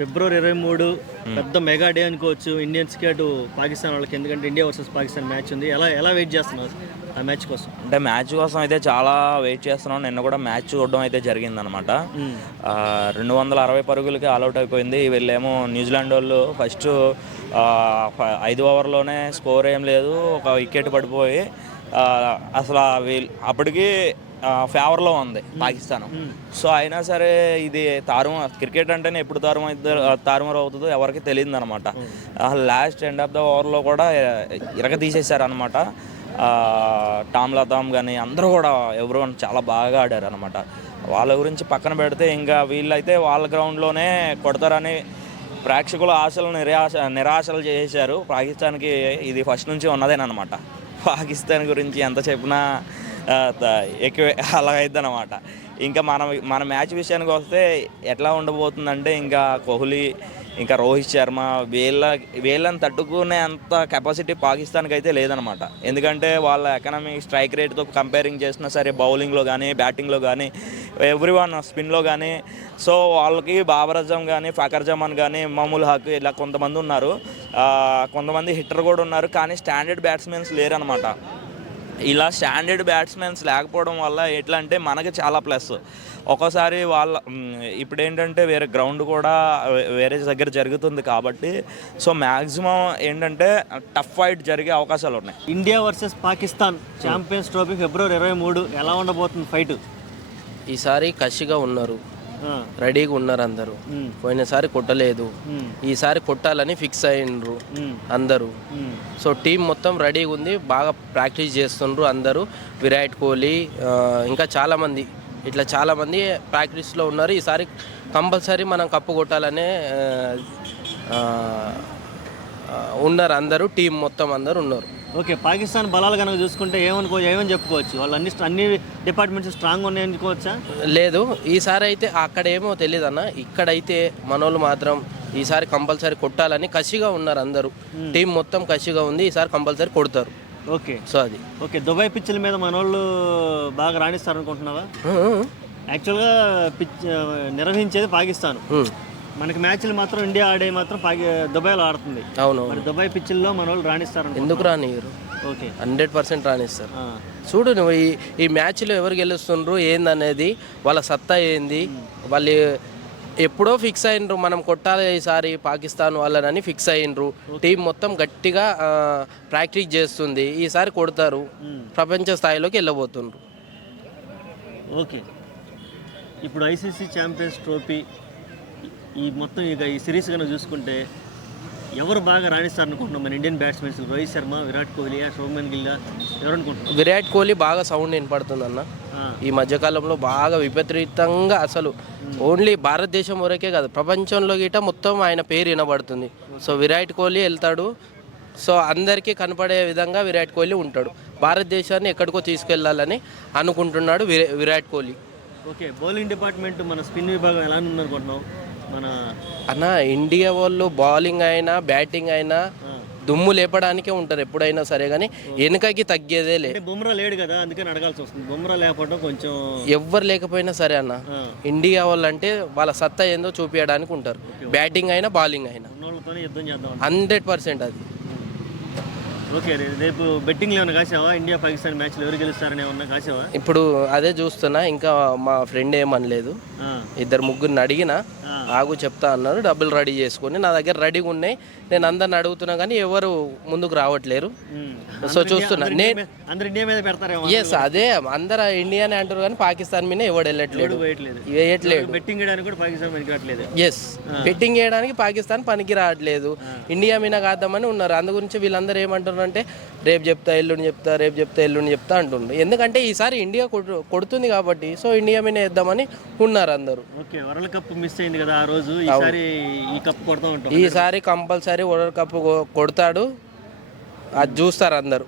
ఫిబ్రవరి 23 పెద్ద mega day అనుకోవచ్చు ఇండియన్స్కి అటు పాకిస్తాన్ వాళ్ళకి. ఎందుకంటే ఇండియా వర్సెస్ పాకిస్తాన్ మ్యాచ్ ఉంది. ఎలా వెయిట్ చేస్తున్నారు ఆ మ్యాచ్ కోసం? అంటే మ్యాచ్ కోసం అయితే చాలా వెయిట్ చేస్తున్నాం. నిన్న కూడా మ్యాచ్ చూడడం అయితే జరిగిందనమాట. 260 పరుగులకి ఆల్అౌట్ అయిపోయింది. వీళ్ళేమో న్యూజిలాండ్ వాళ్ళు ఫస్ట్ 5 ఓవర్లోనే స్కోర్ ఏం లేదు, ఒక వికెట్ పడిపోయి అసలు వీళ్ళు అప్పటికి ఫేవర్లో ఉంది పాకిస్తాన్. సో అయినా సరే ఇది క్రికెట్ అంటేనే ఎప్పుడు తారుమారు అవుతుందో ఎవరికి తెలియదు అనమాట. లాస్ట్ ఎండ్ ఆఫ్ ద ఓవర్లో కూడా ఇరగ తీసేశారు అనమాట. టామ్ లతామ్ కానీ అందరూ కూడా ఎవరు చాలా బాగా ఆడారు అనమాట. వాళ్ళ గురించి పక్కన పెడితే ఇంకా వీళ్ళైతే వాళ్ళ గ్రౌండ్లోనే కొడతారని ప్రేక్షకుల ఆశలు నిరాశలు చేశారు. పాకిస్తాన్కి ఇది ఫస్ట్ నుంచి ఉన్నదేనమాట. పాకిస్తాన్ గురించి ఎంత చెప్పినా ఎక్కువ అలాగైద్ది అనమాట. ఇంకా మన మ్యాచ్ విషయానికి వస్తే ఎట్లా ఉండబోతుందంటే ఇంకా కోహ్లీ ఇంకా రోహిత్ శర్మ వీళ్ళని తట్టుకునే అంత కెపాసిటీ పాకిస్తాన్కి అయితే లేదనమాట. ఎందుకంటే వాళ్ళ ఎకనామిక్ స్ట్రైక్ రేట్తో కంపేరింగ్ చేసినా సరే బౌలింగ్లో కానీ బ్యాటింగ్లో కానీ ఎవ్రీవన్ స్పిన్లో కానీ సో వాళ్ళకి బాబర్ అజమ్ కానీ ఫకర్ జమాన్ కానీ మమూల్ హక్ ఇలా కొంతమంది ఉన్నారు. కొంతమంది హిట్టర్ కూడా ఉన్నారు. కానీ స్టాండర్డ్ బ్యాట్స్మెన్స్ లేరనమాట. ఇలా స్టాండర్డ్ బ్యాట్స్మెన్స్ లేకపోవడం వల్ల ఎట్లా అంటే మనకి చాలా ప్లస్. ఒక్కోసారి ఇప్పుడు ఏంటంటే వేరే గ్రౌండ్ కూడా వేరే దగ్గర జరుగుతుంది కాబట్టి సో మ్యాక్సిమం ఏంటంటే టఫ్ ఫైట్ జరిగే అవకాశాలు ఉన్నాయి. India versus Pakistan Champions Trophy ఫిబ్రవరి 23 ఎలా ఉండబోతుంది ఫైట్? ఈసారి కసిగా ఉన్నారు, రెడీగా ఉన్నారు అందరూ. పోయినసారి కొట్టలేదు, ఈసారి కొట్టాలని ఫిక్స్ అయినరు అందరూ. సో టీం మొత్తం రెడీగా ఉంది, బాగా ప్రాక్టీస్ చేస్తుండ్రు అందరూ. విరాట్ కోహ్లీ ఇంకా చాలామంది ప్రాక్టీస్లో ఉన్నారు. ఈసారి కంపల్సరీ మనం కప్పు కొట్టాలనే ఉన్నారు అందరూ, టీం మొత్తం అందరూ ఉన్నారు. ఓకే, పాకిస్తాన్ బలాలు కనుక చూసుకుంటే ఏమని చెప్పుకోవచ్చు? వాళ్ళు అన్ని డిపార్ట్మెంట్స్ స్ట్రాంగ్ ఉన్నాయి అనుకోవచ్చా? లేదు, ఈసారి అయితే అక్కడ ఏమో తెలియదు అన్న, ఇక్కడైతే మనోళ్ళు మాత్రం ఈసారి కంపల్సరీ కొట్టాలని కసిగా ఉన్నారు అందరూ. టీం మొత్తం కసిగా ఉంది, ఈసారి కంపల్సరీ కొడతారు. ఓకే, సో అది ఓకే. దుబాయ్ పిచ్ల మీద మనోళ్ళు బాగా రాణిస్తారు అనుకుంటున్నావా? యాక్చువల్గా పిచ్ నిర్వహించేది పాకిస్తాన్, మనకి మ్యాచ్లు మాత్రం ఇండియా ఆడే మాత్రం దుబాయ్లో ఆడుతుంది. అవును, మరి దుబాయ్ పిచ్ల్లో మన వాళ్ళు రాణిస్తారు. ఎందుకు రానియరు? ఓకే, 100% రాణిస్తారు. చూడు నువ్వు ఈ మ్యాచ్లో ఎవరు గెలుస్తుండ్రు ఏందనేది, వాళ్ళ సత్తా ఏంది, వాళ్ళు ఎప్పుడో ఫిక్స్ అయినరు మనం కొట్టాలి ఈసారి పాకిస్తాన్ వాళ్ళని ఫిక్స్ అయినరు. టీం మొత్తం గట్టిగా ప్రాక్టీస్ చేస్తుంది, ఈసారి కొడతారు, ప్రపంచ స్థాయిలోకి వెళ్ళబోతుండ్రు. ఓకే, ఇప్పుడు ఐసీసీ ఛాంపియన్స్ ట్రోఫీ ఈ మొత్తం ఈ సిరీస్ కనుక చూసుకుంటే ఎవరు బాగా రాణిస్తారు అనుకుంటున్నాం మన ఇండియన్ బ్యాట్స్మెన్స్? రోహిత్ శర్మ, విరాట్ కోహ్లీ, శుభ్మన్ గిల్ ఎవరు అనుకుంటున్నారు? విరాట్ కోహ్లీ బాగా సౌండ్ వినపడుతుంది అన్న ఈ మధ్యకాలంలో, బాగా విపరీతంగా. అసలు ఓన్లీ భారతదేశం వరకే కాదు, ప్రపంచంలో గిట మొత్తం ఆయన పేరు వినబడుతుంది. సో విరాట్ కోహ్లీ వెళ్తాడు, సో అందరికీ కనపడే విధంగా విరాట్ కోహ్లీ ఉంటాడు. భారతదేశాన్ని ఎక్కడికో తీసుకెళ్లాలని అనుకుంటున్నాడు Virat Kohli. Okay, bowling department మన స్పిన్ విభాగం ఎలా ఉందనుకుంటున్నావు? అన్న ఇండియా వాళ్ళు బౌలింగ్ అయినా బ్యాటింగ్ అయినా దుమ్ము లేపడానికే ఉంటారు ఎప్పుడైనా సరే, కానీ వెనుకకి తగ్గేదే లేదు. బుమ్రా లేడు కదా, అందుకని అడగాల్సి వస్తుంది. బుమ్రా లేకపోవడం కొంచెం ఎవ్వరు లేకపోయినా సరే అన్న, ఇండియా వాళ్ళు అంటే వాళ్ళ సత్తా ఏందో చూపించడానికి ఉంటారు. బ్యాటింగ్ అయినా బౌలింగ్ అయినా యుద్ధం చేద్దాం 100% అది. ఓకే, రేపు బెట్టింగ్లో ఏమైనా కాసావా? ఇండియా పాకిస్తాన్ మ్యాచ్లో ఎవరు గెలుస్తారని ఏమన్నా కాసావా? ఇప్పుడు అదే చూస్తున్నా, ఇంకా మా ఫ్రెండ్ ఏమనలేదు. 2-3 అడిగినా, ఆగు చెప్తా అన్నారు. డబ్బులు రెడీ చేసుకొని నా దగ్గర రెడీగా ఉన్నాయి. నేను అందరిని అడుగుతున్నా కానీ ఎవరు ముందుకు రావట్లేరు. సో చూస్తున్నా నేను ఎస్ అదే అందరు ఇండియానే అంటారు కానీ పాకిస్తాన్ మీద ఎవడు వేయట్లేదు. ఎస్ బెట్టింగ్ చేయడానికి పాకిస్తాన్ పనికి రావట్లేదు, ఇండియా మీద కాద్దామని ఉన్నారు. అందు గురించి వీళ్ళందరూ ఏమంటున్నారు అంటే రేపు చెప్తా ఎల్లుండి చెప్తా అంటున్నారు. ఎందుకంటే ఈసారి ఇండియా కొడుతుంది కాబట్టి, సో ఇండియా మీద వేద్దామని ఉన్నారు అందరూ. వరల్డ్ కప్ మిస్ అయింది కదా ఆ రోజు, ఈసారి కంపల్సరీ వరల్డ్ కప్ కొడతాడు, అది చూస్తారు అందరూ.